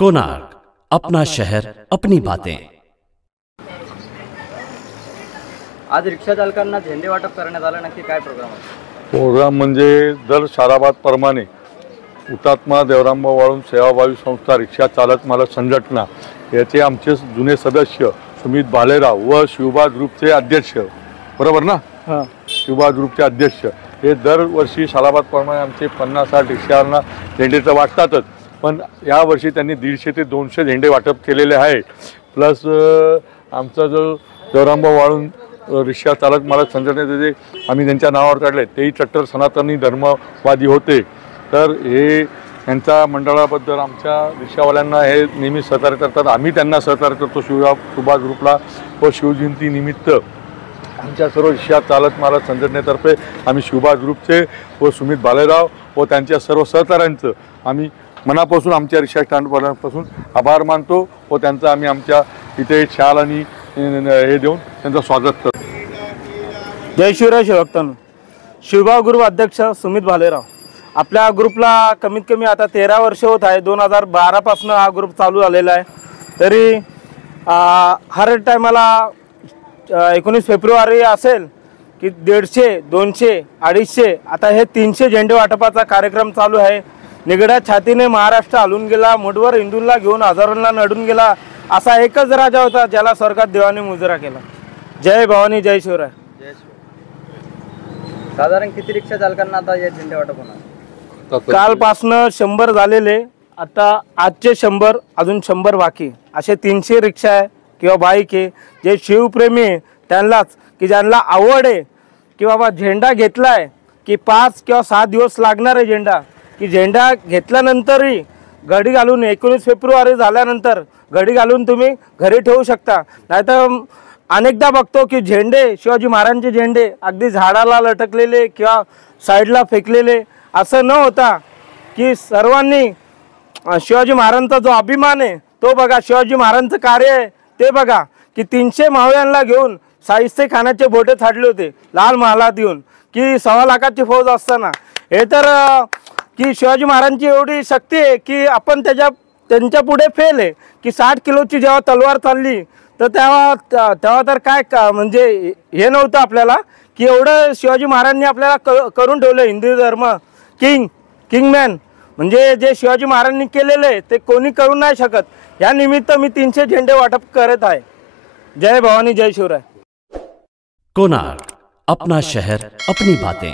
कोणार्क, अपना शहर अपनी बातें। आज रिक्षा चालकांना झेंडे वाटप करण्यात आलं, नक्की काय प्रोग्राम आहे? प्रोग्राम म्हणजे दर शाराबाद प्रमाणे हुतात्मा देवरामभाऊ वाळुंज सेवाभावी संस्था रिक्षा चालक मालक संघटना याचे आमचे जुने सदस्य सुमित भालेराव व शिवबा ग्रुपचे अध्यक्ष, बरोबर ना? हां, शिवबा ग्रुपचे अध्यक्ष हे दरवर्षी शाराबाद प्रमाणे आमचे 50-60 रिक्षांना झेंडे तर वाटतातच, पण यावर्षी त्यांनी 150 ते 200 झेंडे वाटप केलेले आहे। प्लस आमचा जो देवरामभाऊ वाळुंज रिक्षा चालक मालक संघटनेचे जे आम्ही त्यांच्या नावावर काढले तेही कट्टर सनातनी धर्मवादी होते, तर हे यांच्या मंडळाबद्दल आमच्या रिक्षावाल्यांना हे नेहमी सहकार्य करतात, आम्ही त्यांना सहकार्य करतो। शिवबा ग्रुपला व शिवजयंती निमित्त आमच्या सर्व रिक्षा चालक मालक संघटनेतर्फे आम्ही शिवबा ग्रुपचे व सुमित भालेराव व त्यांच्या सर्व सहकाऱ्यांचं आम्ही मनापासून आमच्या रिक्षा स्टँडपासून आभार मानतो व त्यांचं आम्ही आमच्या इथे शाल आणि हे देऊन त्यांचं स्वागत करतो। जय शिवराय शिवभक्तांनो, शिवबा ग्रुप अध्यक्ष सुमित भालेराव। आपल्या ग्रुपला कमीत कमी आता 13 वर्ष होत आहे, 2012 पासून हा ग्रुप चालू झालेला आहे। तरी हर टायमाला 19 फेब्रुवारी असेल की 150, 200, 250 आता हे 300 झेंडे वाटपाचा कार्यक्रम चालू आहे। निगड्या छातीने महाराष्ट्र हलून गेला, मुठभर हिंदूंना घेऊन हजारोंना नडून गेला, असा एकच राजा होता ज्याला स्वर्गात देवाने मुजरा केला। जय भवानी, जय शिवराय। जय शिवराय। साधारण किती रिक्षा चालकांना आता हे झेंडे वाटप होणार? कालपासनं 100 झालेले, आता आजचे 100, अजून 100 बाकी, असे 300 रिक्षा आहे किंवा बाईक आहे जे शिवप्रेमी आहे त्यांनाच, की ज्यांना आवड आहे की बाबा झेंडा घेतलाय की 5 किंवा 6 दिवस लागणार आहे झेंडा, की झेंडा घेतल्यानंतरही घडी घालून 19 फेब्रुवारी झाल्यानंतर घडी घालून तुम्ही घरी ठेवू शकता। नाहीतर अनेकदा बघतो की झेंडे, शिवाजी महाराजांचे झेंडे अगदी झाडाला लटकलेले किंवा साईडला फेकलेले, असं न होता की सर्वांनी शिवाजी महाराजांचा जो अभिमान आहे तो बघा, शिवाजी महाराजांचं कार्य आहे ते बघा, की 300 मावळ्यांना घेऊन शाहिस्ते खानाचे बोटे थाडले होते लाल महालात येऊन, की 1.25 लाखाची फौज असताना। हे तर की शिवाजी महाराजांची एवढी शक्ती आहे की आपण त्यांच्या पुढे फेल आहे, की 60 किलोची जेव्हा तलवार चालली तर तेव्हा तर काय म्हणजे हे नव्हतं आपल्याला, की एवढं शिवाजी महाराजांनी आपल्याला करून ठेवलं। हिंदू धर्म किंगमॅन म्हणजे जे शिवाजी महाराजांनी केलेलं आहे ते कोणी करू नाही शकत। या निमित्त मी 300 झेंडे वाटप करत आहे। जय भवानी, जय शिवराय। कोणार्क, अपना शहर अपनी बातें।